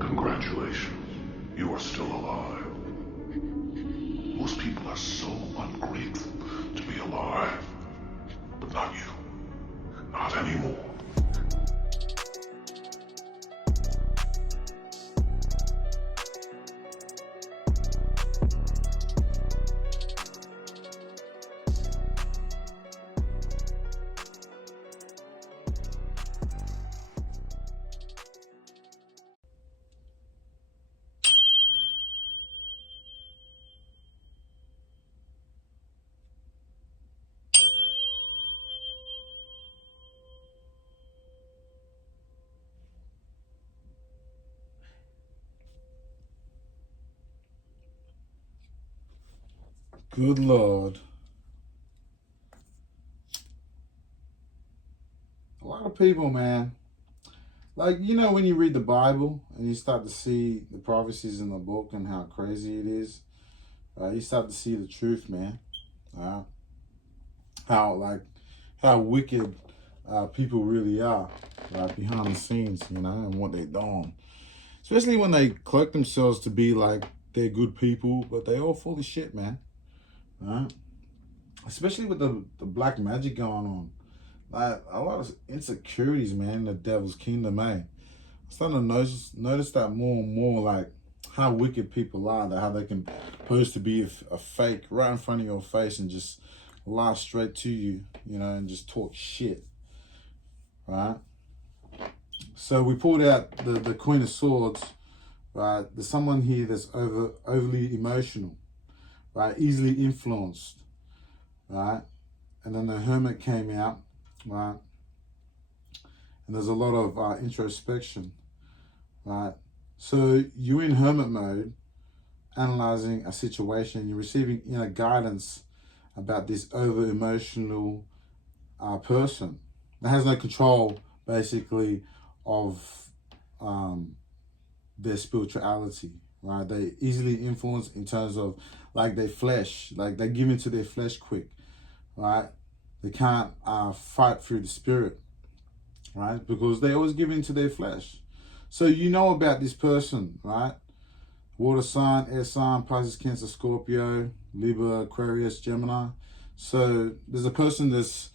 Congratulations, you are still alive. Most people are so ungrateful to be alive. But not you. Not anymore. Good Lord. A lot of people, man. Like, you know, when you read the Bible and you start to see the prophecies in the book and how crazy it is, you start to see the truth, man. How wicked people really are, right, behind the scenes, you know, and what they're doing. Especially when they cloak themselves to be like they're good people, but they all full of shit, man. Right? Especially with the black magic going on. Like, a lot of insecurities, man, in the devil's kingdom, eh? I'm starting to notice that more and more, like, how wicked people are, that how they can pose to be a fake right in front of your face and just lie straight to you, you know, and just talk shit, right? So we pulled out the Queen of Swords, right? There's someone here that's overly emotional, right? Easily influenced, right? And then the Hermit came out, right? And there's a lot of introspection, right? So you're in hermit mode, analyzing a situation. You're receiving inner guidance about this over-emotional person that has no control, basically, of their spirituality, right? They easily influence in terms of, like, their flesh, like they give into their flesh quick, right? They can't fight through the spirit, right? Because they always give into their flesh. So you know about this person, right? Water sign, air sign, Pisces, Cancer, Scorpio, Libra, Aquarius, Gemini. So there's a person that's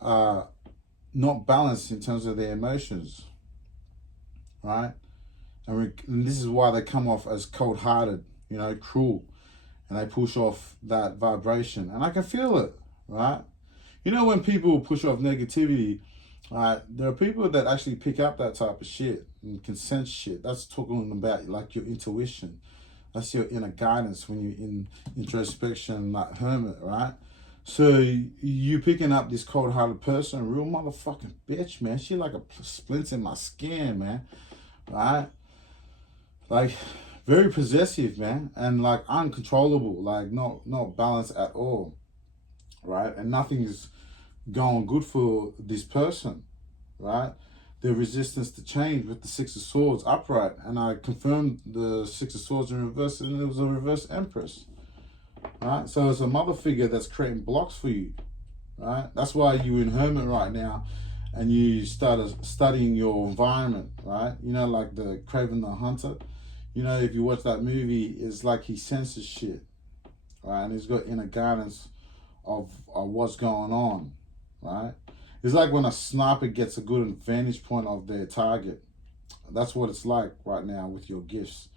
not balanced in terms of their emotions, right? And this is why they come off as cold-hearted, you know, cruel, and they push off that vibration. And I can feel it, right? You know, when people push off negativity, there are people that actually pick up that type of shit and can sense shit. That's talking about, like, your intuition. That's your inner guidance when you're in introspection, like hermit, right? So you picking up this cold-hearted person, real motherfucking bitch, man. She like a splint in my skin, man, right? Like, very possessive, man, and like uncontrollable, like not balanced at all, right? And nothing is going good for this person, right? The resistance to change with the Six of Swords upright, and I confirmed the Six of Swords in reverse, and it was a reverse Empress, right? So it's a mother figure that's creating blocks for you, right? That's why you're in hermit right now, and you started studying your environment, right? You know, like the Craven the Hunter. You know, if you watch that movie, it's like he senses shit, right? And he's got inner guidance of what's going on, right? It's like when a sniper gets a good vantage point of their target. That's what it's like right now with your gifts.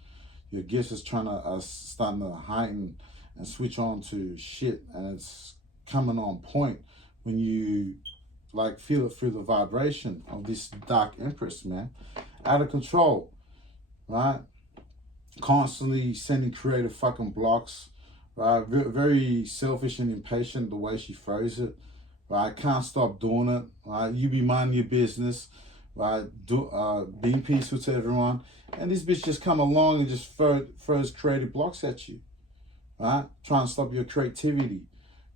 Your gifts is trying to starting to heighten and switch on to shit, and it's coming on point when you, like, feel it through the vibration of this dark Empress, man. Out of control, right? Constantly sending creative fucking blocks, right? Very selfish and impatient the way she throws it, right? Can't stop doing it, right? You be minding your business, right? Being peaceful to everyone, and this bitch just come along and just throws creative blocks at you, right? Trying to stop your creativity,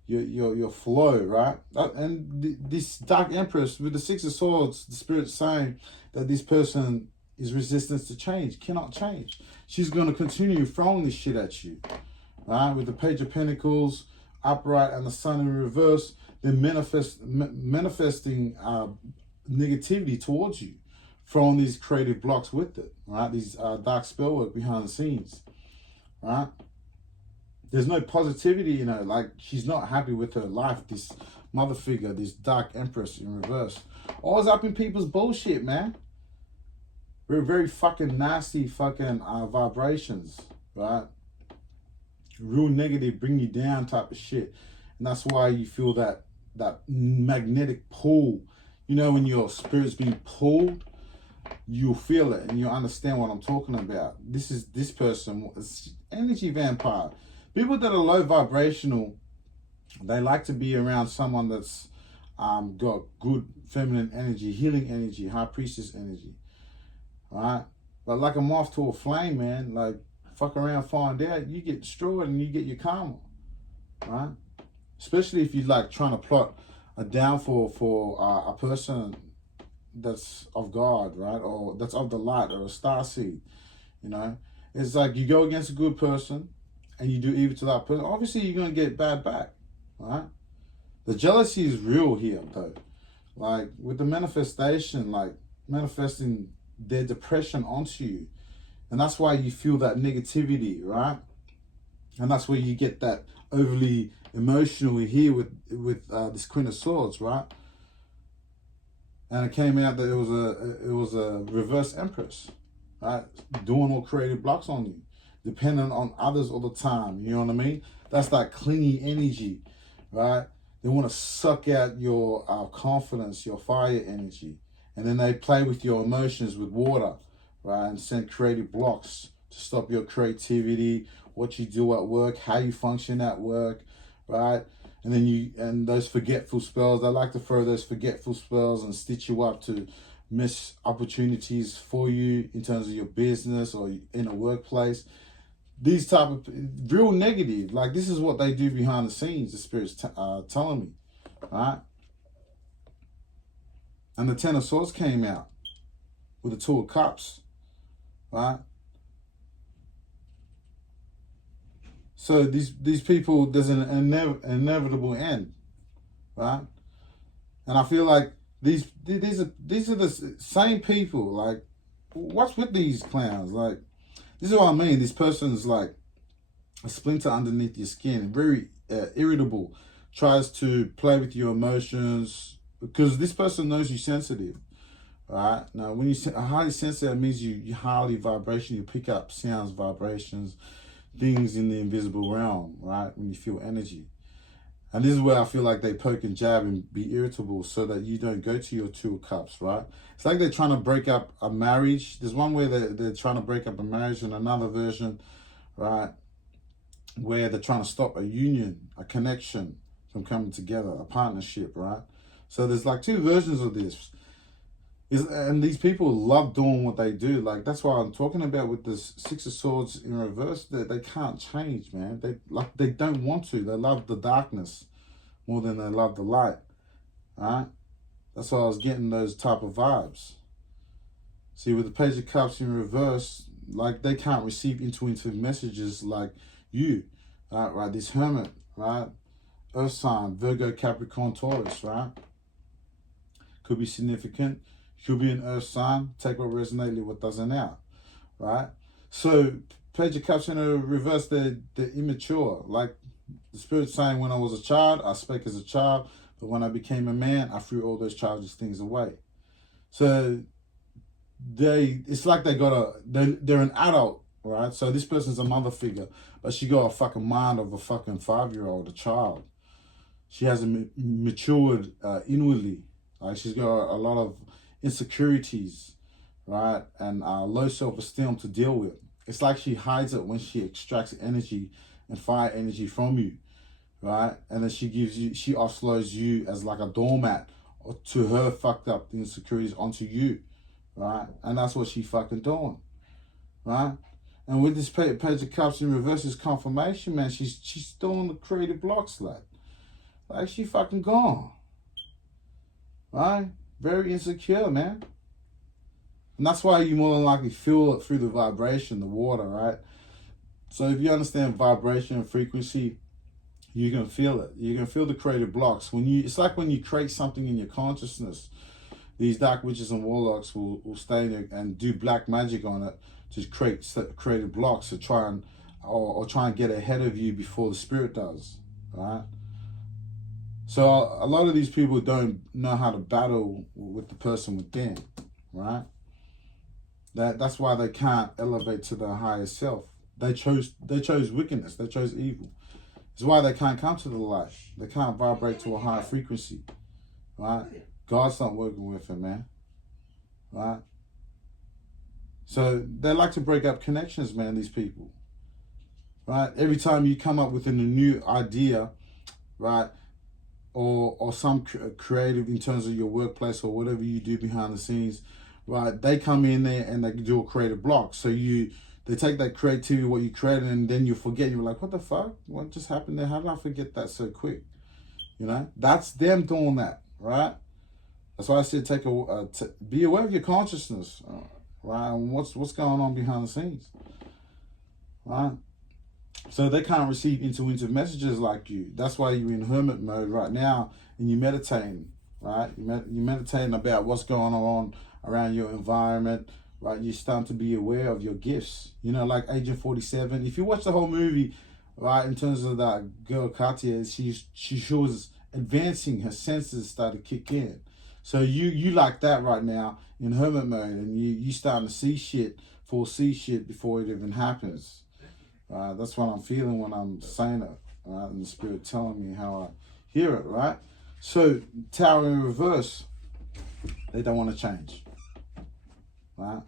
your flow, right? This dark Empress with the Six of Swords, the Spirit's saying that this person is resistance to change, cannot change. She's going to continue throwing this shit at you, right? With the Page of Pentacles upright and the Sun in reverse, they're manifesting negativity towards you throwing these creative blocks with it, right? These dark spell work behind the scenes, right? There's no positivity, you know, like she's not happy with her life, this mother figure, this dark empress in reverse. Always up in people's bullshit, man. We're very fucking nasty fucking vibrations, right? Real negative, bring you down type of shit. And that's why you feel that magnetic pull. You know, when your spirit's being pulled, you'll feel it and you'll understand what I'm talking about. This person, energy vampire. People that are low vibrational, they like to be around someone that's got good feminine energy, healing energy, high priestess energy. Right? But like a moth to a flame, man, like fuck around, find out, you get destroyed and you get your karma. Right? Especially if you're like trying to plot a downfall for a person that's of God, right? Or that's of the light, or a star seed. You know? It's like you go against a good person and you do evil to that person, obviously you're going to get bad back, right? The jealousy is real here, though. Like, with the manifestation, like, manifesting their depression onto you. And that's why you feel that negativity, right? And that's where you get that overly emotional here with this Queen of Swords, right? And it came out that it was a reverse empress, right? Doing all creative blocks on you. Dependent on others all the time, you know what I mean? That's that clingy energy, right? They want to suck out your confidence, your fire energy. And then they play with your emotions with water, right? And send creative blocks to stop your creativity, what you do at work, how you function at work, right? And then those forgetful spells, they like to throw those forgetful spells and stitch you up to miss opportunities for you in terms of your business or in a workplace. These type of real negative, like this is what they do behind the scenes, the spirit's telling me, right? And the Ten of Swords came out with the Two of Cups, right? So these people, there's an inevitable end, right? And I feel like these are the same people. Like, what's with these clowns? Like, this is what I mean. This person's like a splinter underneath your skin, very irritable, tries to play with your emotions because this person knows you're sensitive, right? Now, when you're highly sensitive, it means you're highly vibrational. You pick up sounds, vibrations, things in the invisible realm, right? When you feel energy. And this is where I feel like they poke and jab and be irritable so that you don't go to your Two of Cups, right? It's like they're trying to break up a marriage. There's one where they're trying to break up a marriage, and another version, right, where they're trying to stop a union, a connection from coming together, a partnership, right? So there's like two versions of this. And these people love doing what they do. Like, that's why I'm talking about with this Six of Swords in reverse, that they can't change, man. They don't want to. They love the darkness more than they love the light, right? That's why I was getting those type of vibes. See, with the Page of Cups in reverse, like, they can't receive intuitive messages like you, right? This Hermit, right? Earth sign, Virgo, Capricorn, Taurus, right? Could be significant. Could be an earth sign. Take what resonates, leave what doesn't out, right? So, Page of Cups in a reverse, they're immature. Like the Spirit's saying, when I was a child, I spake as a child, but when I became a man, I threw all those childish things away. So, it's like they're an adult, right? So this person's a mother figure, but she got a fucking mind of a fucking 5-year-old, a child. She hasn't matured inwardly. Like, she's got a lot of insecurities, right? And low self-esteem to deal with. It's like she hides it when she extracts energy and fire energy from you, right? And then she offloads you as like a doormat to her fucked up insecurities onto you, right? And that's what she fucking doing, right? And with this Page of Cups in reverse is confirmation, man. She's doing the creative blocks, like she fucking gone, right? Very insecure, man. And that's why you more than likely feel it through the vibration, the water, right? So if you understand vibration and frequency, you can feel it. You can feel the creative blocks. It's like when you create something in your consciousness, these dark witches and warlocks will stay there and do black magic on it to create blocks to try and or try and get ahead of you before the spirit does, right? So a lot of these people don't know how to battle with the person within, right? That's why they can't elevate to their higher self. They chose wickedness. They chose evil. It's why they can't come to the light. They can't vibrate to a higher frequency, right? God's not working with them, man, right? So they like to break up connections, man, these people, right? Every time you come up with a new idea, right, or some creative in terms of your workplace or whatever you do behind the scenes, right, they come in there and they do a creative block. So they take that creativity, what you created, and then you forget. You're like, what the fuck? What just happened there? How did I forget that so quick? You know, that's them doing that, right? That's why I said be aware of your consciousness, right? And what's going on behind the scenes, right? So they can't receive intuitive messages like you. That's why you're in hermit mode right now and you're meditating, right? You're meditating about what's going on around your environment, right? You're starting to be aware of your gifts. You know, like Agent 47. If you watch the whole movie, right, in terms of that girl Katia, she was advancing, her senses started to kick in. So you like that right now in hermit mode, and you starting to see shit before it even happens. That's what I'm feeling when I'm saying it, right? And the spirit telling me how I hear it, right? So Tower in reverse, they don't want to change, right?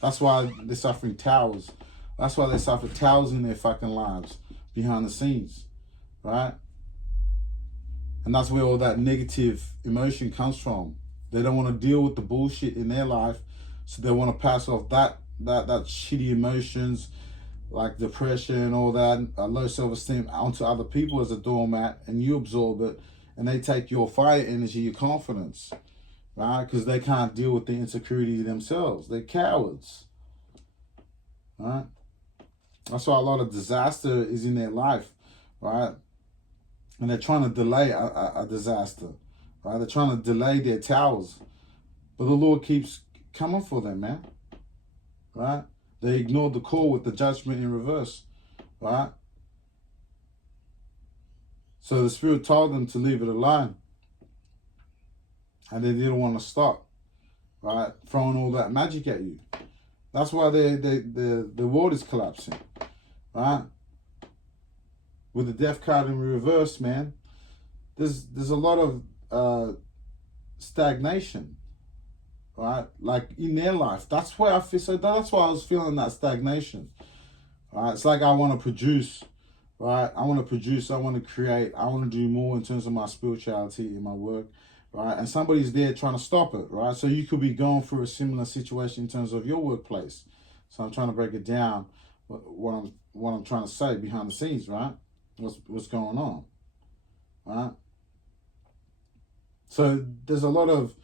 That's why they're suffering towers. That's why they suffer towers in their fucking lives behind the scenes, right? And that's where all that negative emotion comes from. They don't want to deal with the bullshit in their life, so they want to pass off that shitty emotions, like depression, all that, low self-esteem onto other people as a doormat, and you absorb it, and they take your fire energy, your confidence, right? Because they can't deal with the insecurity themselves. They're cowards, right? That's why a lot of disaster is in their life, right? And they're trying to delay a disaster, right? They're trying to delay their towers, but the Lord keeps coming for them, man, right? They ignored the call with the judgment in reverse, right? So the Spirit told them to leave it alone. And they didn't want to stop, right? Throwing all that magic at you. That's why the world is collapsing, right? With the death card in reverse, man, there's a lot of stagnation, right? Like in their life. That's where I feel. So that's why I was feeling that stagnation. Right? It's like I want to produce, right? I want to create, I want to do more in terms of my spirituality in my work, right? And somebody's there trying to stop it, right? So you could be going through a similar situation in terms of your workplace. So I'm trying to break it down, what I'm trying to say behind the scenes, right? What's going on, right? So there's a lot of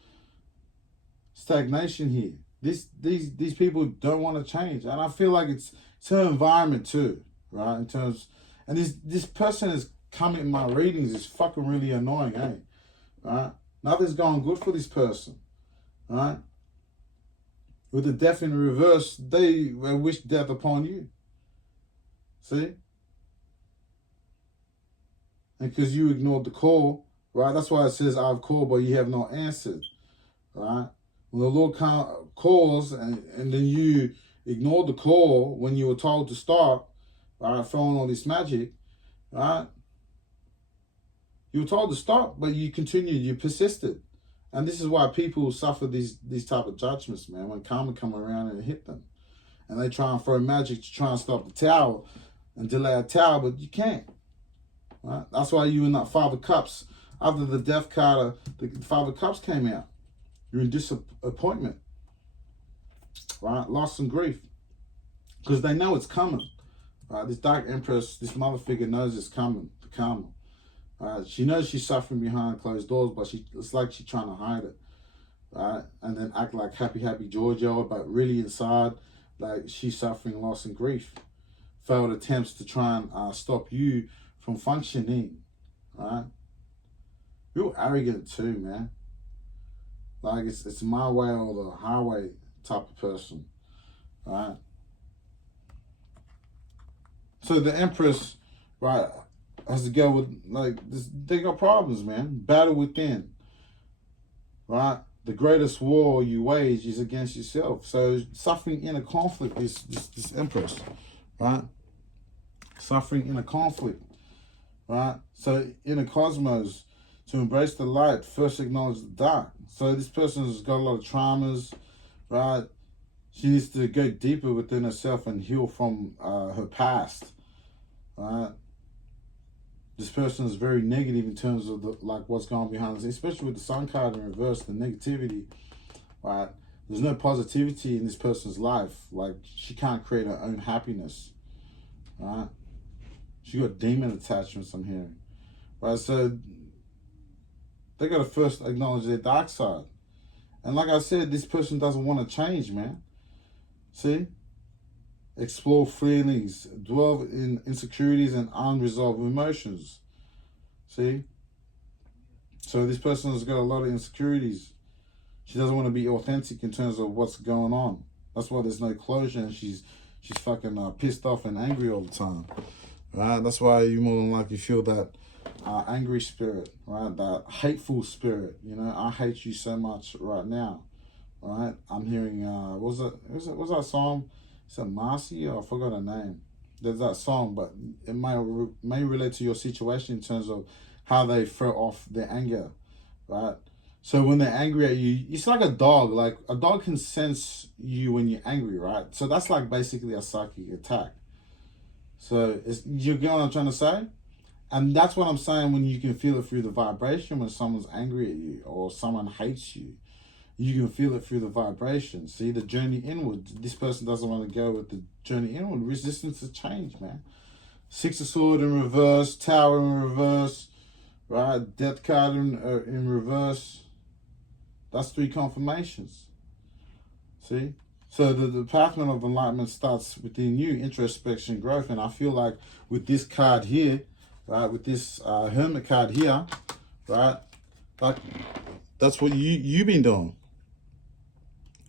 stagnation here. These people don't want to change, and I feel like it's her environment too, right? In terms, and this person is coming in my readings is fucking really annoying, eh? Right? Nothing's going good for this person, right? With the death in reverse, they wish death upon you. See? And because you ignored the call, right? That's why it says, I've called, but you have not answered, right? When the Lord calls and then you ignore the call when you were told to stop, right? Throwing all this magic, right? You were told to stop, but you continued, you persisted. And this is why people suffer these type of judgments, man, when karma come around and hit them. And they try and throw magic to try and stop the tower and delay a tower, but you can't. Right? That's why you in that Five of Cups. After the death card, the Five of Cups came out. You're in disappointment, right? Loss and grief. Because they know it's coming. Right? This Dark Empress, this mother figure knows it's coming, the karma. She knows she's suffering behind closed doors, but it's like she's trying to hide it. Right? And then act like happy Giorgio, but really inside, like she's suffering loss and grief. Failed attempts to try and stop you from functioning. Right? Real arrogant too, man. Like it's my way or the highway type of person, right? So the Empress, right, has to go with like this. They got problems, man. Battle within, right? The greatest war you wage is against yourself. So suffering inner conflict is this Empress, right? Suffering inner conflict, right? So in a cosmos, to embrace the light, first acknowledge the dark. So this person has got a lot of traumas, right? She needs to go deeper within herself and heal from her past, right? This person is very negative in terms of what's going on behind us, especially with the Sun card in reverse, the negativity, right? There's no positivity in this person's life. Like, she can't create her own happiness, right? She got demon attachments, I'm hearing, right? So they got to first acknowledge their dark side. And like I said, this person doesn't want to change, man. See? Explore feelings, dwell in insecurities and unresolved emotions. See? So this person has got a lot of insecurities. She doesn't want to be authentic in terms of what's going on. That's why there's no closure, and she's fucking pissed off and angry all the time. Right? That's why you more than likely feel that angry spirit, right? That hateful spirit. You know, I hate you so much right now. Right? I'm hearing what's that song? Is it Marcy? I forgot her name. There's that song, but it may relate to your situation in terms of how they throw off their anger, right? So when they're angry at you, it's like a dog. Like a dog can sense you when you're angry, right? So that's like basically a psychic attack. So you get what I'm trying to say? And that's what I'm saying when you can feel it through the vibration when someone's angry at you or someone hates you. You can feel it through the vibration. See, the journey inward. This person doesn't want to go with the journey inward. Resistance to change, man. Six of Swords in reverse, Tower in reverse, right? Death card in reverse. That's 3 confirmations. See? So the pathway of enlightenment starts within you, introspection, growth. And I feel like with this card here, right, with this Hermit card here, right, like that's what you've been doing.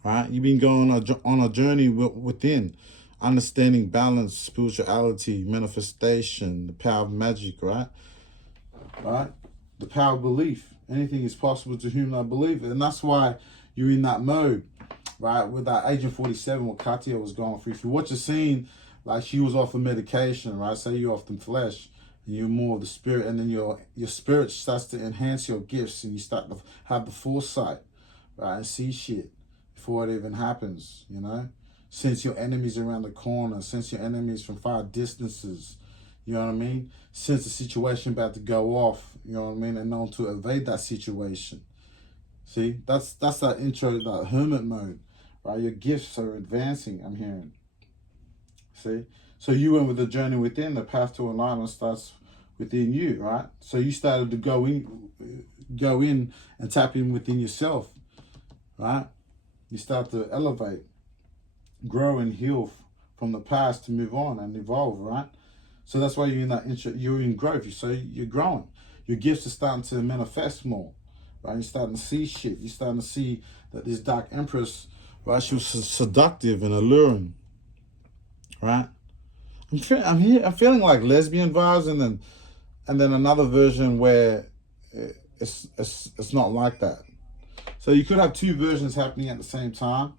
Right? You've been going on a journey within, understanding balance, spirituality, manifestation, the power of magic, right? Right? The power of belief. Anything is possible to whom I believe. And that's why you're in that mode, right? With that Agent 47, what Katia was going through. If you watch a scene, like she was off the medication, right? Say you're off the flesh, and you're more of the spirit, and then your spirit starts to enhance your gifts, and you start to have the foresight, right? And see shit before it even happens, you know? Sense your enemies around the corner, sense your enemies from far distances, you know what I mean? Sense the situation about to go off, you know what I mean? And know to evade that situation. See, that's that intro, that hermit mode, right? Your gifts are advancing, I'm hearing. See? So you went with the journey within, the path to enlightenment starts within you, right? So you started to go in and tap in within yourself, right? You start to elevate, grow and heal from the past to move on and evolve, right? So that's why you're in that you're in growth. So you're growing. Your gifts are starting to manifest more, right? You're starting to see shit. You're starting to see that this dark empress, right? She was seductive and alluring, right? I'm feeling like lesbian vibes, and then another version where it's not like that. So you could have 2 versions happening at the same time,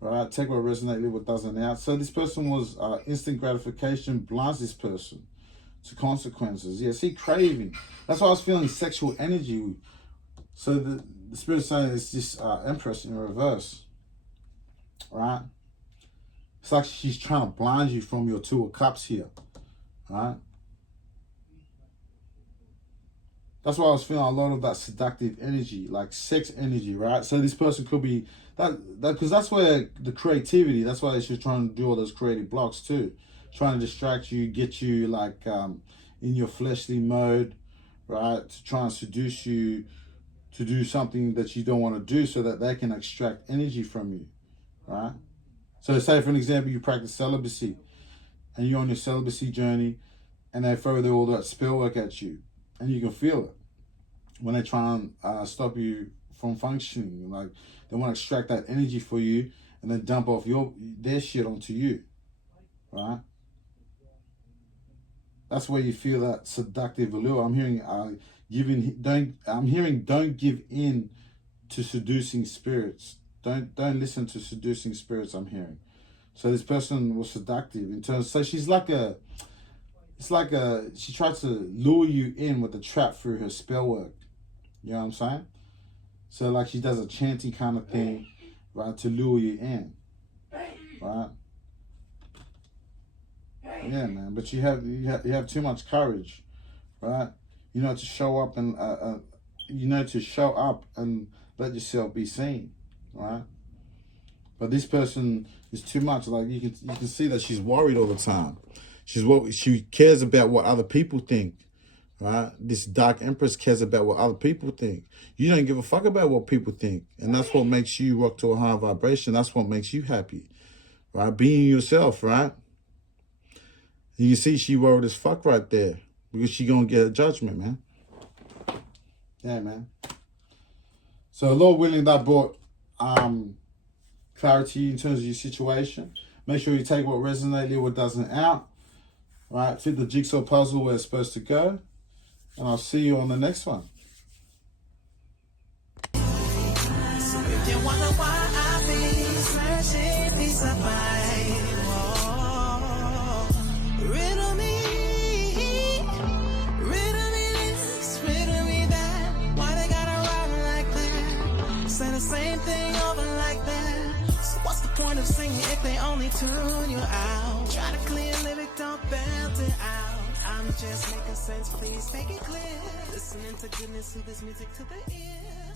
right? Take what resonates, leave what doesn't out. So this person was instant gratification blinds this person to consequences. Yeah, see, craving. That's why I was feeling sexual energy. So the spirit's saying it's this empress in reverse, right? It's like she's trying to blind you from your 2 of cups here, right? That's why I was feeling a lot of that seductive energy, like sex energy, right? So this person could be that because that's where the creativity. That's why she's trying to do all those creative blocks too, trying to distract you, get you like in your fleshly mode, right? To try and seduce you to do something that you don't want to do, so that they can extract energy from you, right? So say for an example, you practice celibacy, and you're on your celibacy journey, and they throw all that spell work at you. And you can feel it when they try and stop you from functioning. Like, they want to extract that energy for you and then dump off their shit onto you, right? That's where you feel that seductive allure. I'm hearing don't give in to seducing spirits. Don't listen to seducing spirits, I'm hearing. So this person was seductive in terms, so she's like she tries to lure you in with a trap through her spell work. You know what I'm saying? So like she does a chanting kind of thing, right, to lure you in, right? Yeah, man. But you have too much courage, right? You know to show up and let yourself be seen, right? But this person is too much. Like you can see that she's worried all the time. She cares about what other people think, right? This Dark Empress cares about what other people think. You don't give a fuck about what people think, and that's what makes you rock to a higher vibration. That's what makes you happy, right? Being yourself, right? And you see she worried as fuck right there because she gonna get a judgment, man. Yeah, man. So Lord willing, that brought clarity in terms of your situation. Make sure you take what resonates, leave what doesn't out. Right, fit the jigsaw puzzle where it's supposed to go. And I'll see you on the next one. So if you wonder why I've been searching peace of mind, riddle me this, riddle me that. Why they gotta rhyme like that? Say the same thing over like that. So what's the point of singing if they only tune you out? Try to clear lyric, don't belt it out. I'm just making sense, please make it clear. Listening to goodness, who this music to the ear.